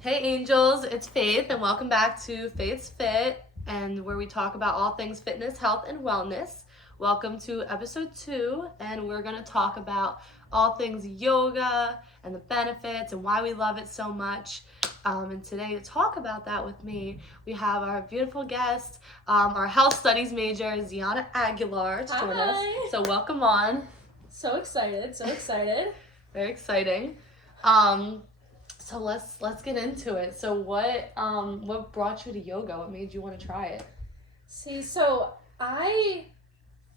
Hey angels, it's Faith and welcome back to Faith's Fit, and where we talk about all things fitness, health, and wellness. Welcome to episode 2, and we're going to talk about all things yoga and the benefits and why we love it so much. And today to talk about that with me, we have our beautiful guest, our health studies major, Ziana Aguilar, to join us. So welcome on. So excited. Very exciting. So let's get into it. So what brought you to yoga? What made you want to try it? See, so I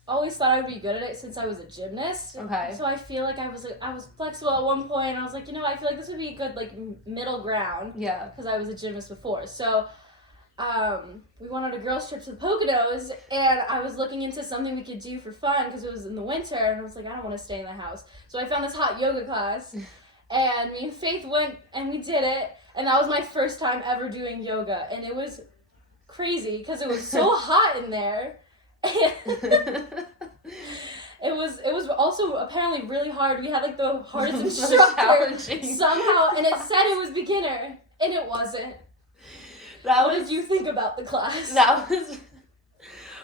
always thought I would be good at it since I was a gymnast. Okay. So I feel like I was flexible at one point, and I was like, I feel like this would be a good middle ground. Yeah. Because I was a gymnast before. So we went on a girls' trip to the Poconos, and I was looking into something we could do for fun because it was in the winter, and I was like, I don't want to stay in the house. So I found this hot yoga class. And me and Faith went and we did it, and that was my first time ever doing yoga, and it was crazy because it was so hot in there. it was also apparently really hard. We had the hardest instructor somehow, and it said it was beginner, and it wasn't. What did you think about the class?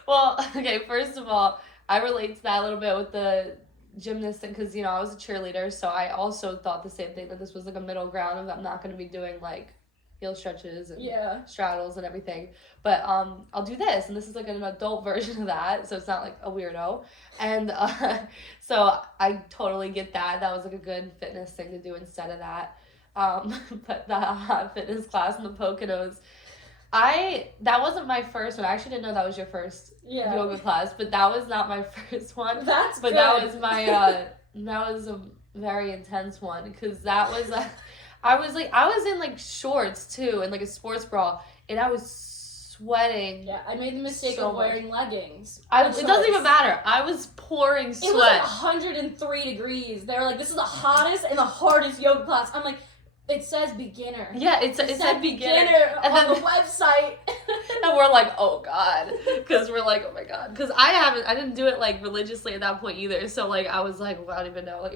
Well, okay, first of all, I relate to that a little bit with the gymnast, because I was a cheerleader, so I also thought the same thing, that this was a middle ground of I'm not going to be doing heel stretches and straddles and everything, but I'll do this, and this is an adult version of that, so it's not a weirdo, and so I totally get that was a good fitness thing to do instead of that. But the hot fitness class in the Poconos, that wasn't my first one. I actually didn't know that was your first yoga class, but that was not my first one. That's but good. That was my that was a very intense one, because that was I was in shorts too, and a sports bra, and I was sweating. Yeah, I made the mistake of wearing leggings. It doesn't even matter. I was pouring sweat. It was 103 degrees. They were like, this is the hottest and the hardest yoga class. I'm like, it says beginner. Yeah, it said beginner on the website. And we're like, oh god, because we're like, oh my god, because I didn't do it religiously at that point either. So I was like, well, I don't even know.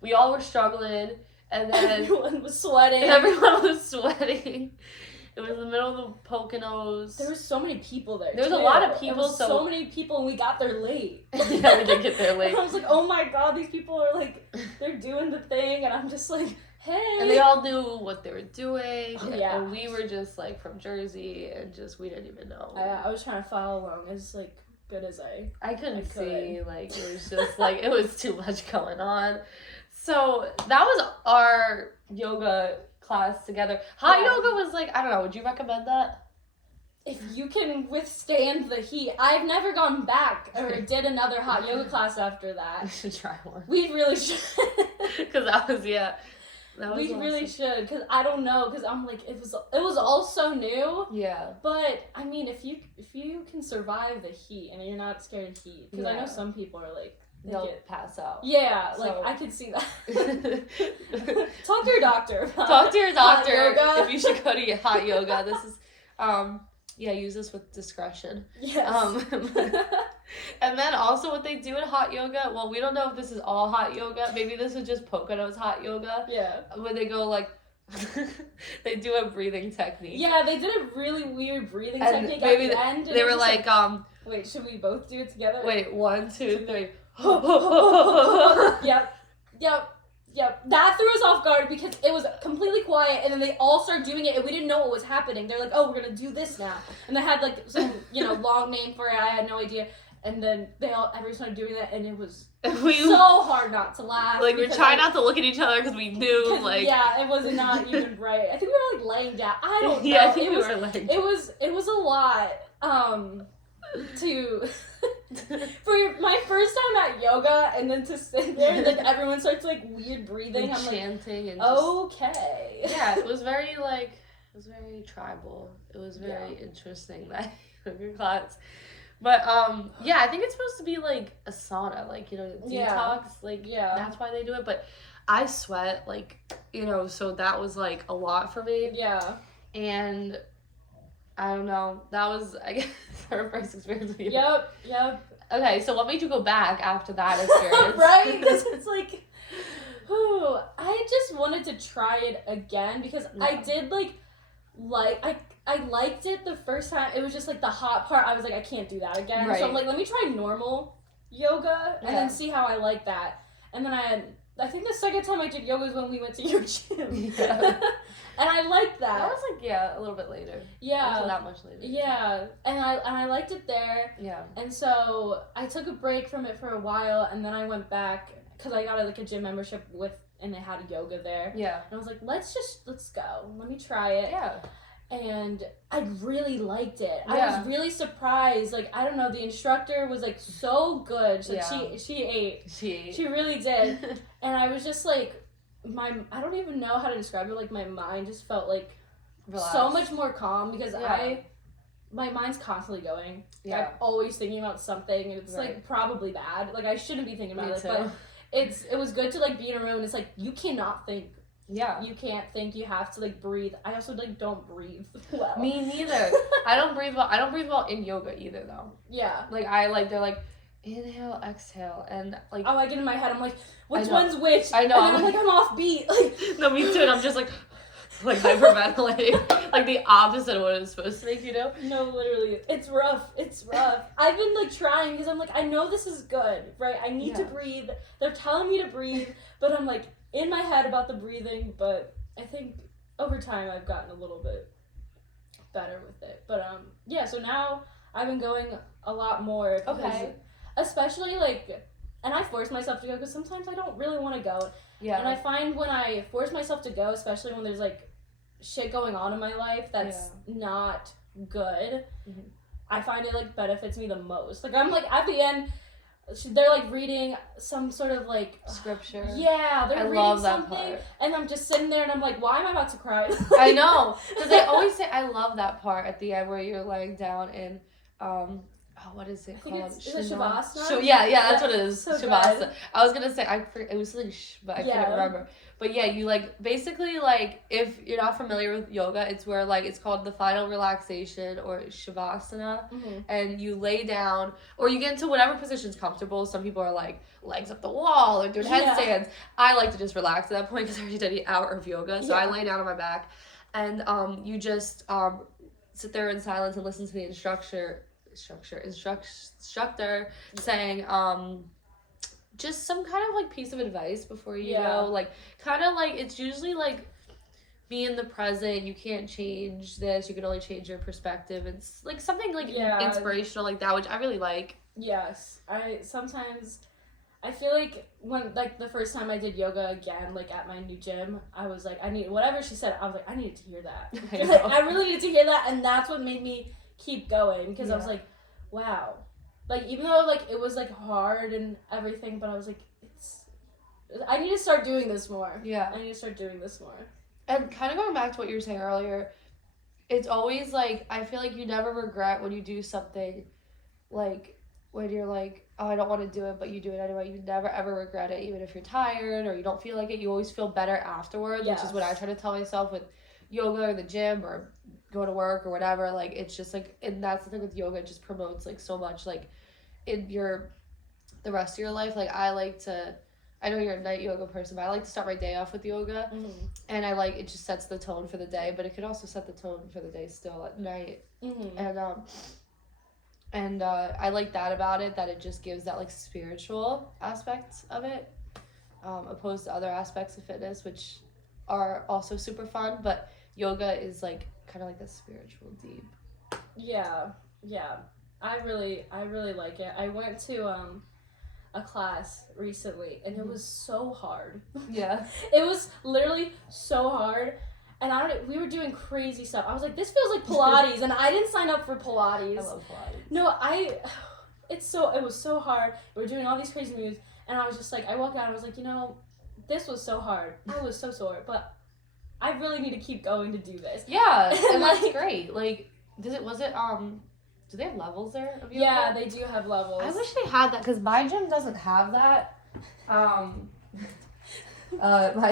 We all were struggling, and then everyone was sweating. It was in the middle of the Poconos. There were so many people there. There was a lot of people. So many people, and we got there late. Yeah, we did get there late. I was like, oh my god, these people are they're doing the thing, and I'm just like, hey. And they all knew what they were doing. Oh, yeah. And we were just from Jersey, and we didn't even know. I was trying to follow along as good as I couldn't see. It was just it was too much going on. So that was our yoga class together. Hot yoga was I don't know, would you recommend that? If you can withstand the heat. I've never gone back or did another hot yoga class after that. We should try one. We really should. Because that was we awesome. Really should, because I don't know, because I'm it was all so new. Yeah. But I mean, if you can survive the heat and you're not scared of heat, because I know some people are they'll pass out. Yeah, I could see that. Talk to your doctor. Talk to your doctor if you should go to hot yoga. This is use this with discretion. Yes. And then also what they do in hot yoga, well, we don't know if this is all hot yoga. Maybe this is just Poconos hot yoga. Yeah. Where they go they do a breathing technique. Yeah, they did a really weird breathing technique at the end. They were wait, should we both do it together? Wait, 1, 2, 3. Yep. That threw us off guard because it was completely quiet, and then they all started doing it, and we didn't know what was happening. They're like, oh, we're gonna do this now. And they had some, long name for it. I had no idea. And then everyone started doing that, and it was so hard not to laugh. We were trying not to look at each other because we knew, yeah, it was not even right. I think we were laying down. I don't know. Yeah, I think we were laying down. It was a lot. For my first time at yoga, and then to sit there, and then everyone starts weird breathing. I'm chanting and okay. Yeah, it was very it was very tribal. It was very interesting, that yoga class. But I think it's supposed to be a sauna, detox. That's why they do it. But I sweat so that was a lot for me. Yeah. And I don't know. That was, I guess, our first experience with you. Yep. Okay, so what made you go back after that experience? Right? Because it's I just wanted to try it again because I did I liked it the first time. It was just like the hot part. I was like, I can't do that again. Right. So I'm like, let me try normal yoga and then see how I like that. And then I think the second time I did yoga was when we went to your gym. Yeah. And I liked that. That was like, a little bit later. Yeah. Not that much later. Yeah. And I liked it there. Yeah. And so I took a break from it for a while, and then I went back because I got a gym membership and they had yoga there. Yeah. And I was like, let's go. Let me try it. Yeah. And I really liked it. Yeah. I was really surprised. Like, I don't know, the instructor was like so good. Like, she ate. She really did. And I was just like, I don't even know how to describe it. Like, my mind just felt like relaxed. So much more calm because my mind's constantly going. Yeah. I'm always thinking about something, and it's like probably bad. Like, I shouldn't be thinking about it, but it was good to like be in a room and it's like you cannot think. Yeah. You can't think, you have to like breathe. I also like don't breathe well. Me neither. I don't breathe well in yoga either though. Yeah. Like they're like inhale, exhale, and like I get in my head, I'm like, which one's which? I know. And I'm like, I'm off beat. Like no, me too, and I'm just like hyperventilating. Like the opposite of what it's supposed to make you do. No, literally. It's rough. I've been like trying because I'm like, I know this is good, right? I need to breathe. They're telling me to breathe, but I'm like in my head about the breathing, but I think over time I've gotten a little bit better with it. But so now I've been going a lot more. Okay. Especially like, and I force myself to go because sometimes I don't really want to go. Yeah. And I find when I force myself to go, especially when there's like shit going on in my life that's not good, I find it like benefits me the most. Like I'm like at the end, they're like reading some sort of like scripture. Yeah, they're reading something, and I'm just sitting there and I'm like, why am I about to cry? I know, because they always say I love that part at the end where you're laying down and what is it called? Is it Shavasana? Yeah, that's what it is. So Shavasana. good. I was gonna say it was something but I couldn't remember. But yeah, you like basically like if you're not familiar with yoga, it's where like it's called the final relaxation or Shavasana, and you lay down or you get into whatever position's comfortable. Some people are like legs up the wall or doing headstands. I like to just relax at that point because I already did an hour of yoga, so I lay down on my back, and you just sit there in silence and listen to the instructor saying just some kind of like piece of advice before you go, like kind of like it's usually like be in the present, you can't change this, you can only change your perspective. It's like something like inspirational like that, which I really like. Yes, I feel like when like the first time I did yoga again, like at my new gym, I was like, I need whatever she said, I was like, I needed to hear that. I really needed to hear that, and that's what made me keep going because I was like, wow, like even though like it was like hard and everything, but I was like, I need to start doing this more. Yeah, I need to start doing this more. And kind of going back to what you were saying earlier, it's always like I feel like you never regret when you do something, like when you're like, oh, I don't want to do it, but you do it anyway. You never ever regret it, even if you're tired or you don't feel like it. You always feel better afterwards, which is what I try to tell myself with yoga or the gym or go to work or whatever. Like it's just like, and that's the thing with yoga, it just promotes like so much like in the rest of your life. Like I know you're a night yoga person, but I like to start my day off with yoga, and I like it just sets the tone for the day, but it could also set the tone for the day still at night. And I like that about it, that it just gives that like spiritual aspect of it, opposed to other aspects of fitness, which are also super fun, but yoga is like kind of like the spiritual deep. Yeah. I really like it. I went to a class recently and it was so hard. Yeah. It was literally so hard. And we were doing crazy stuff. I was like, this feels like Pilates, and I didn't sign up for Pilates. I love Pilates. No, it was so hard. We were doing all these crazy moves, and I was just like, I walked out and I was like, this was so hard. I was so sore, but I really need to keep going to do this. Yeah, and that's great. Like, do they have levels there of yoga? Yeah, they do have levels. I wish they had that, because my gym doesn't have that. My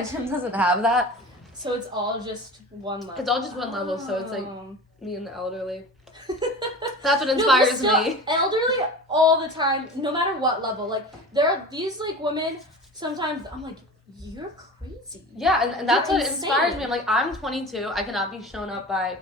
gym doesn't have that. So it's all just one level. It's all just one level, so it's like me and the elderly. That's what inspires me. Elderly all the time, no matter what level. Like there are these like women. Sometimes I'm like, You're crazy. Yeah, and that's You're what insane. inspires me. I'm like, I'm 22. I cannot be shown up by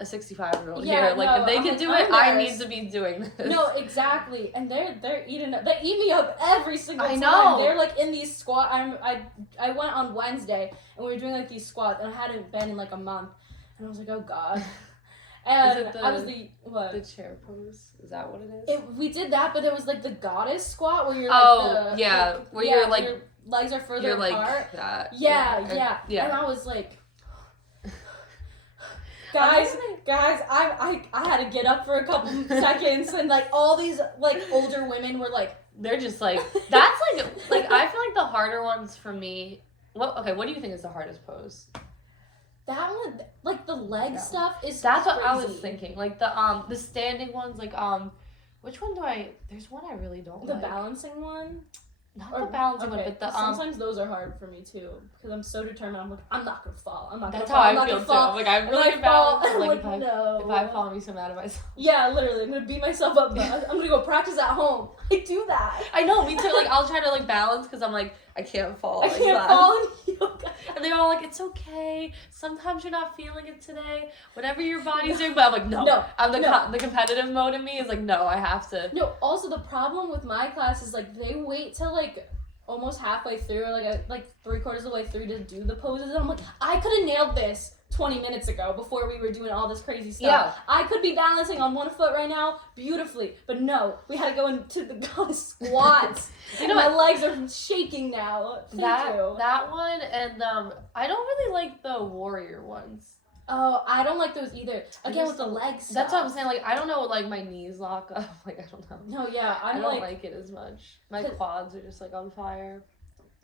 a 65-year-old Yeah, here. Like, no, if they I'm can like, do I'm it, I embarrassed. need to be doing this. No, exactly. And they're eating. They eat me up every single time. know. They're like in these squat. I went on Wednesday and we were doing like these squats and I hadn't been in like a month and I was like, oh god. And I was what? The chair pose? Is that what it is? We did that, but it was like the goddess squat where you're like you're like your legs are further you're apart. like that. Yeah. And I was like, guys, I had to get up for a couple seconds, and like all these like older women were like, they're just like, that's like I feel like the harder ones for me. What do you think is the hardest pose? That one, like the leg stuff is. That's crazy. what I was thinking. Like the standing ones, like which one do I? There's one I really don't The like. balancing one. Not the balancing one, but the sometimes those are hard for me too because I'm so determined. I'm like, I'm not gonna fall. I'm not gonna That's fall. how I feel too. I'm like, I'm really good balance. I'm Like, like, no. if I fall, I'm gonna be so mad at myself. Yeah, literally, I'm gonna beat myself up. But I'm gonna go practice at home. I do that. I know, me too. Like, I'll try to like balance because I'm like, I can't fall. I like can't that. fall in yoga. And they're all like, it's okay. Sometimes you're not feeling it today. Whatever your body's doing. But I'm like, no. I'm the competitive mode in me is like, no, I have to. No, also the problem with my class is like they wait till like almost halfway through, or like 3/4 of the way through to do the poses. And I'm like, I could have nailed this 20 minutes ago before we were doing all this crazy stuff. Yeah. I could be balancing on one foot right now beautifully, but no, we had to go into the squats. You know my what? legs are shaking now. Thank you. That one, and I don't really like the warrior ones. Oh, I don't like those either. Again, with the legs. That's what I'm saying. Like, I don't know, like my knees lock up. Like, I don't know. No, yeah, I don't like it as much. My quads are just like on fire.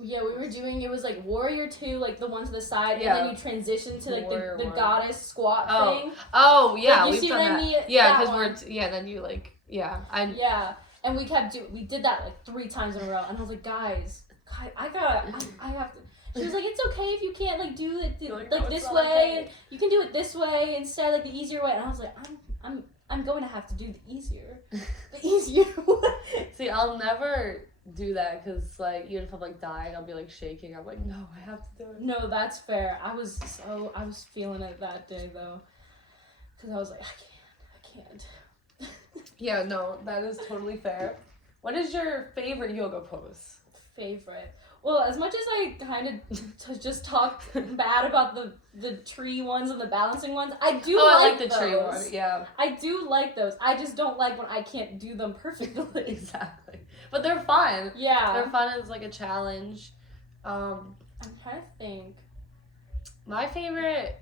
Yeah, we were doing, it was like Warrior 2, like the one to the side, Yeah. and then you transition to like the one. goddess squat thing. Oh, yeah, Like, you we've see done what I that. mean? Yeah, That because one. then you like, yeah. And we did that like 3 times in a row, and I was like, guys, I have to. She was like, it's okay if you can't like do it like this way. Okay. You can do it this way instead, like the easier way. And I was like, I'm going to have to do the easier way. See, I'll never do that because like even if I'm like dying, I'll be like shaking. I'm like, no, I have to do it. No, that's fair. I was feeling it that day though, because I was like, I can't. Yeah, no, that is totally fair. What is your favorite yoga pose? Favorite. Well, as much as I kind of just talked bad about the tree ones and the balancing ones, I do I like the those. tree one. Yeah, I do like those. I just don't like when I can't do them perfectly. exactly. But they're fun. Yeah. They're fun as like a challenge. I'm trying to think. My favorite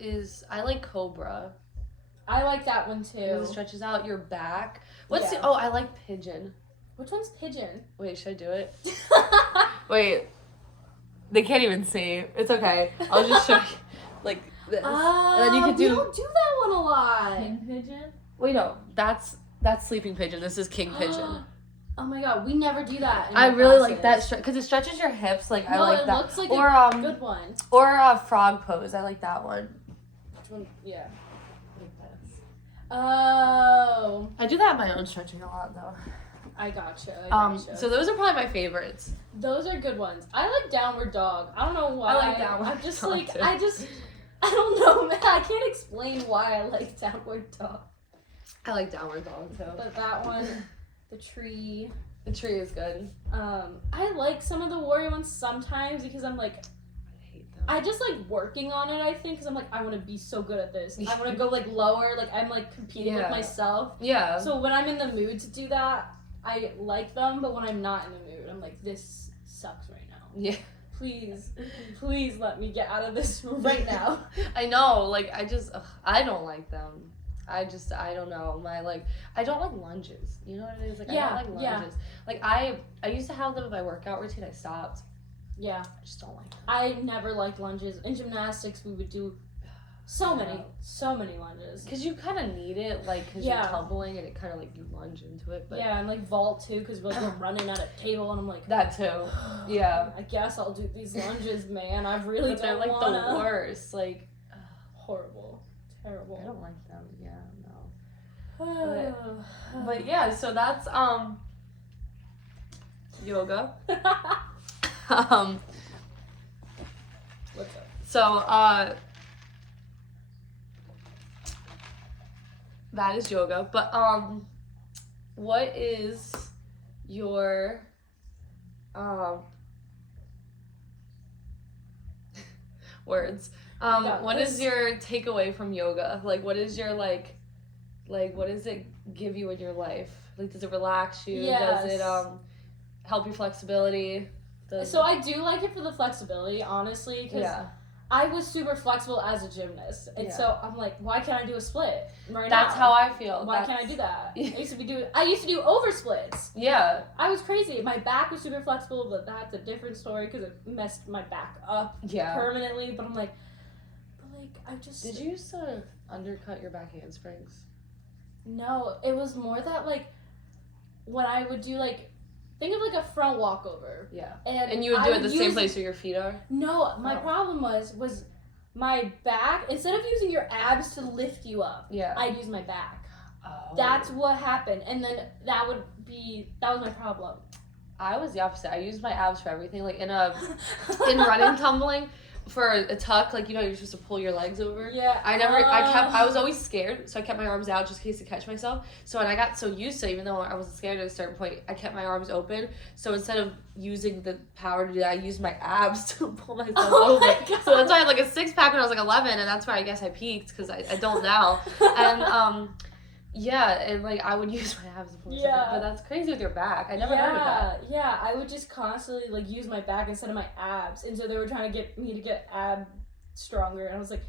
is I like Cobra. I like that one too. Because it stretches out your back. Yeah. I like Pigeon. Which one's Pigeon? Wait, should I do it? Wait. They can't even see. It's okay. I'll just show you like this. And then you can we don't do that one a lot. King Pigeon? Wait, no. That's Sleeping Pigeon. This is King Pigeon. Oh my god, we never do that. I really like that because it stretches your hips. Like I like that. Looks like or a good one. Or frog pose. I like that one. Which one? Yeah. Oh. I do that in my own stretching a lot though. I gotcha. So those are probably my favorites. Those are good ones. I like Downward Dog. I don't know why. I like Downward I'm just Dog like too. I don't know, man. I can't explain why I like Downward Dog. I like Downward Dog too. But that one, the tree. The tree is good. I like some of the warrior ones sometimes because I'm like, I just like working on it, I think, because I'm like, I want to be so good at this. I want to go like lower, like I'm like competing with myself. Yeah. So when I'm in the mood to do that, I like them, but when I'm not in the mood, I'm like, this sucks right now. Yeah. Please let me get out of this right now. I know, like I don't like them. I don't know. I don't like lunges. You know what it is? Like I don't like lunges. Like I used to have them in my workout routine. I stopped. Yeah. I just don't like them. I never liked lunges. In gymnastics, we would do so many lunges. Because you kind of need it, like, because you're tumbling and it kind of like you lunge into it. But yeah, and like vault too, because we're running at a table and I'm like. That too. Yeah. I guess I'll do these lunges, man. I really but they're don't like wanna. the worst. Like. Horrible. Terrible. I don't like them. Yeah, no. But yeah, so that's yoga. What's up? So, that is yoga. But, what is your, words? What is your takeaway from yoga? Like, what is your, like, what does it give you in your life? Like, does it relax you? Yes. Does it, help your flexibility? So I do like it for the flexibility, honestly, because I was super flexible as a gymnast, and so I'm like, why can't I do a split right now? That's how I feel. Why can't I do that? I used to do over splits. Yeah. I was crazy. My back was super flexible, but that's a different story because it messed my back up permanently. But I'm like, I just... Did you used to undercut your back handsprings? No, it was more that, like, when I would do, like, think of, like, a front walkover. Yeah. And you would do it the same place where your feet are? No, my problem was my back, instead of using your abs to lift you up, I'd use my back. Oh. That's what happened. And then that was my problem. I was the opposite. I used my abs for everything. Like, in running, tumbling, for a tuck, like, you know, you're supposed to pull your legs over. Yeah. I was always scared, so I kept my arms out just in case to catch myself. So when I got so used to it, even though I wasn't scared at a certain point, I kept my arms open. So instead of using the power to do that, I used my abs to pull myself over. So that's why I had like a 6-pack when I was like 11, and that's where I guess I peaked, because I don't now. And and like I would use my abs to pull myself over. But that's crazy with your back. I never heard of that. Yeah, I would just constantly like use my back instead of my abs, and so they were trying to get me to get ab stronger, and I was like,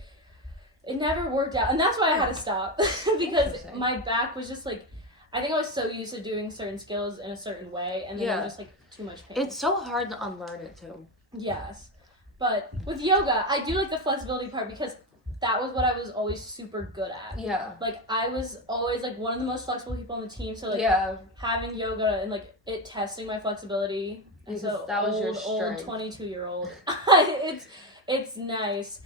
it never worked out, and that's why I had to stop because my back was just like, I think I was so used to doing certain skills in a certain way, and then it was just like too much pain. It's so hard to unlearn it too. Yes, but with yoga, I do like the flexibility part because that was what I was always super good at. Yeah. Like, I was always, like, one of the most flexible people on the team. So, like, having yoga and, like, it testing my flexibility. And so, that was your strength. Old 22-year-old. It's nice.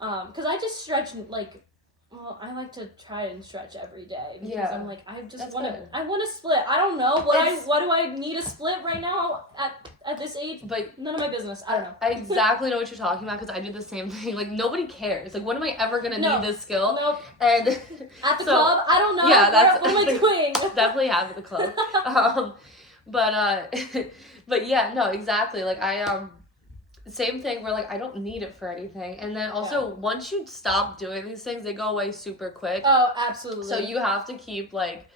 Because I just stretch, like, well, I like to try and stretch every day. Because I'm like, I just want to, I want to split. I don't know. What do I need a split right now at this age? But none of my business. I don't know. I exactly know what you're talking about because I do the same thing. Like, nobody cares. Like, when am I ever going to need this skill? Nope. And at the club? I don't know. Yeah, that's what am I doing? Definitely have at the club. But yeah, no, exactly. Like, same thing where, like, I don't need it for anything. And then also, once you stop doing these things, they go away super quick. Oh, absolutely. So you have to keep, like,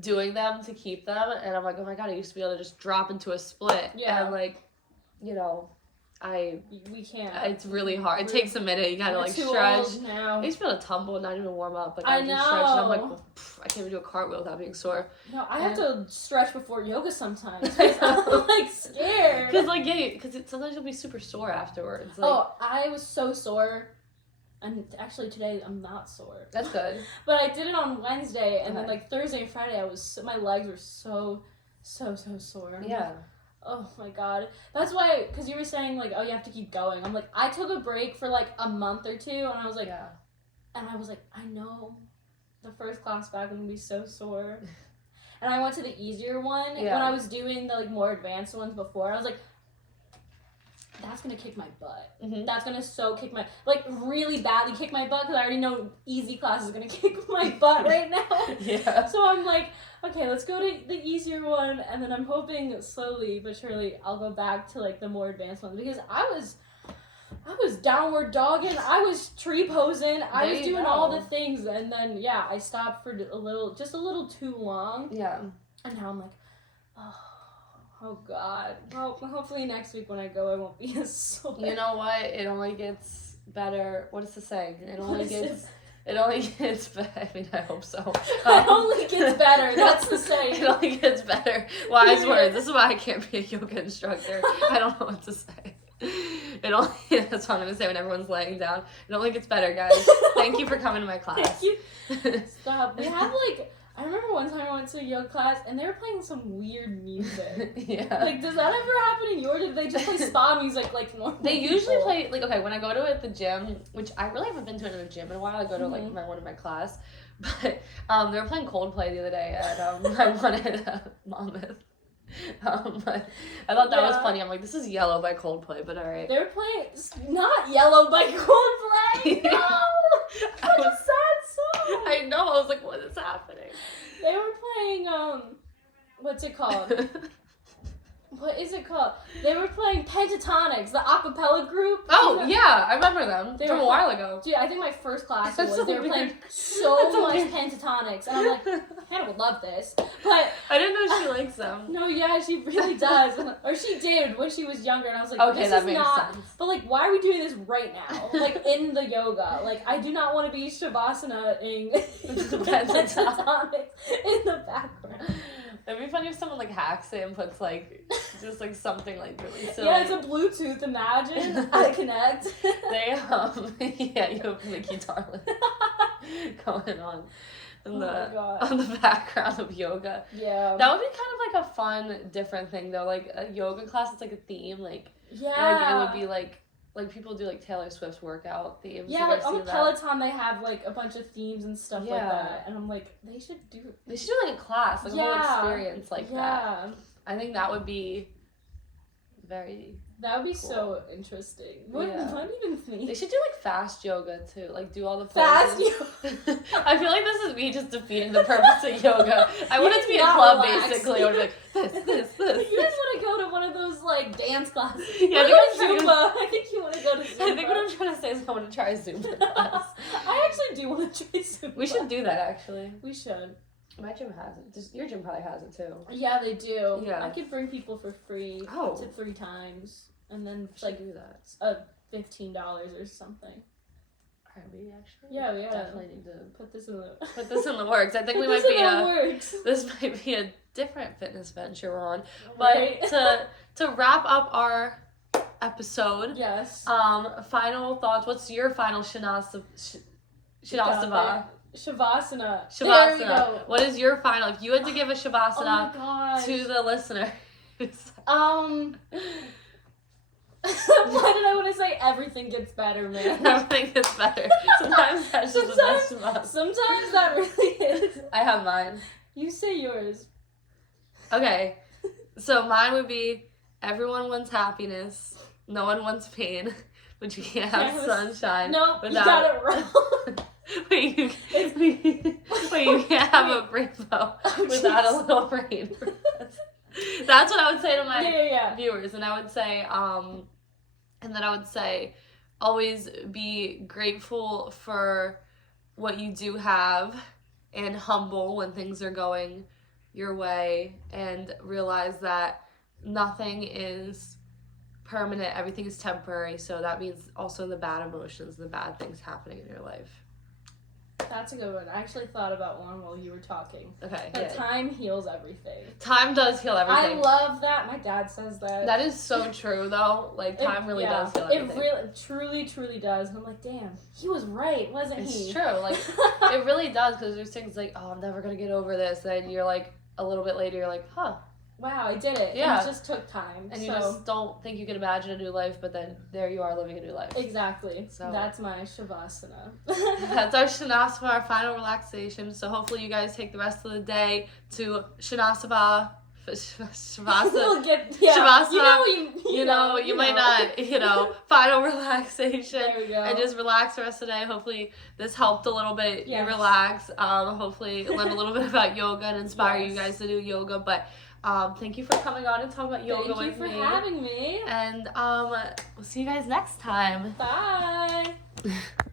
doing them to keep them. And I'm like, oh my God, I used to be able to just drop into a split. Yeah. And, like, you know, we can't. It's really hard. It takes a minute. You gotta, like, stretch. I used to be able to tumble and not even warm up. Like, I just stretch. And I'm like, I can't even do a cartwheel without being sore. No, I have to stretch before yoga sometimes. I'm, like, scared. Because sometimes you'll be super sore afterwards. Like, I was so sore. And actually today I'm not sore. That's good. But I did it on Wednesday, and then, like, Thursday and Friday my legs were so sore. Yeah. Oh my God. That's why, because you were saying, like, oh, you have to keep going. I'm like, I took a break for, like, a month or two, and I was like, I know the first class back I'm going to be so sore. And I went to the easier one when I was doing the, like, more advanced ones before. I was like, that's going to kick my butt. Mm-hmm. That's going to kick my, like, really badly kick my butt, because I already know easy class is going to kick my butt right now. Yeah. So I'm like, okay, let's go to the easier one, and then I'm hoping slowly but surely I'll go back to, like, the more advanced ones, because I was downward dogging, I was tree posing, I was doing all the things, and then I stopped for just a little too long. Yeah. And now I'm like, oh God. Well, hopefully next week when I go I won't be as sore. You know what? It only gets better. What is the saying? It only gets better. I mean, I hope so. It only gets better. That's the saying. It only gets better. Wise words. This is why I can't be a yoga instructor. I don't know what to say. That's what I'm going to say when everyone's laying down. It only gets better, guys. Thank you for coming to my class. Thank you. Stop. We have, like, I remember one time I went to a yoga class and they were playing some weird music. Yeah. Like, does that ever happen in yours? Did they just play spa music like normal? They usually play, like, okay, when I go to it at the gym, which I really haven't been to it in a gym in a while, I go to, like, one of my class, but they were playing Coldplay the other day at my one at Monmouth. But I thought that was funny. I'm like, this is Yellow by Coldplay, but alright. They were playing not Yellow by Coldplay. No, such a sad song. I know. I was like, what is happening? They were playing what's it called? What is it called? They were playing Pentatonics, the a cappella group. Oh, yeah, I remember them from a while ago. Dude, I think my first class That's was so they were weird. playing so much weird. Pentatonics, and I'm like, Hannah would love this, but I didn't know she likes them. no, yeah, she really does, or she did when she was younger, and I was like, Okay, this that is makes not. sense. But like, why are we doing this right now? Like in the yoga, like I do not want to be shavasana-ing Pentatonics in the background. It'd be funny if someone like hacks it and puts like just like something like really silly. Yeah, it's a Bluetooth. Imagine I connect. They yeah, you have Mickey Darling going on in on the background of yoga. Yeah. That would be kind of like a fun, different thing though. Like a yoga class, it's like a theme. Like yeah, it would be like people do like Taylor Swift's workout themes. Yeah, like on the Peloton they have like a bunch of themes and stuff like that, and I'm like, they should do like a class, like a whole experience like that. Yeah, I think that would be very. That would be cool. So interesting. What even think? They should do like fast yoga too. Like do all the fast poses. yoga. I feel like this is me just defeating the purpose of yoga. I want it to be a not club relax. basically. I would be like this. You just want to go to one of those like dance classes. Yeah, Zumba. I think you want to go to Zumba. I think what I'm trying to say is I want to try Zumba class. I actually do want to try Zumba. We should do that actually. We should. My gym has it. Your gym probably has it too. Yeah, they do. Yeah. I could bring people for free up to 3 times. And then like do that. $15 or something. Are we actually? Yeah, we definitely need to put this in the works. I think we might be this might be a different fitness venture we're on. But Right. to wrap up our episode, yes. Final thoughts. What's your final Shavasana? Shavasana. Shavasana. There we go. What is your final? If you had to give a Shavasana Oh my gosh. to the listener. Why did I want to say everything gets better, man? Everything gets better. Sometimes that's just the best Shavasana. Sometimes that really is. I have mine. You say yours. Okay. So mine would be everyone wants happiness. No one wants pain. But you can't have sunshine. No, without... you got it wrong. Wait, you can't have a rainbow without a little rain. That's what I would say to my viewers, and I would say, always be grateful for what you do have, and humble when things are going your way, and realize that nothing is permanent, everything is temporary. So that means also the bad emotions, the bad things happening in your life. That's a good one. I actually thought about one while you were talking. Okay. But time heals everything. Time does heal everything. I love that. My dad says that. That is so true, though. Like, time really does heal everything. It really, truly, truly does. And I'm like, damn, he was right, wasn't he? It's true. Like, it really does, because there's things like, oh, I'm never going to get over this. And you're like, a little bit later, you're like, huh. Wow, I did it. Yeah. And it just took time. And you just don't think you can imagine a new life, but then there you are living a new life. Exactly. So that's my Shavasana. That's our Shavasana, our final relaxation. So hopefully you guys take the rest of the day to Shavasana. We'll get, Shavasana. You might not, final relaxation. There we go. And just relax the rest of the day. Hopefully this helped a little bit. Yes. You relax. Hopefully learn a little bit about yoga and inspire you guys to do yoga. But thank you for coming on and talking about yoga with me. Thank you for having me. And we'll see you guys next time. Bye.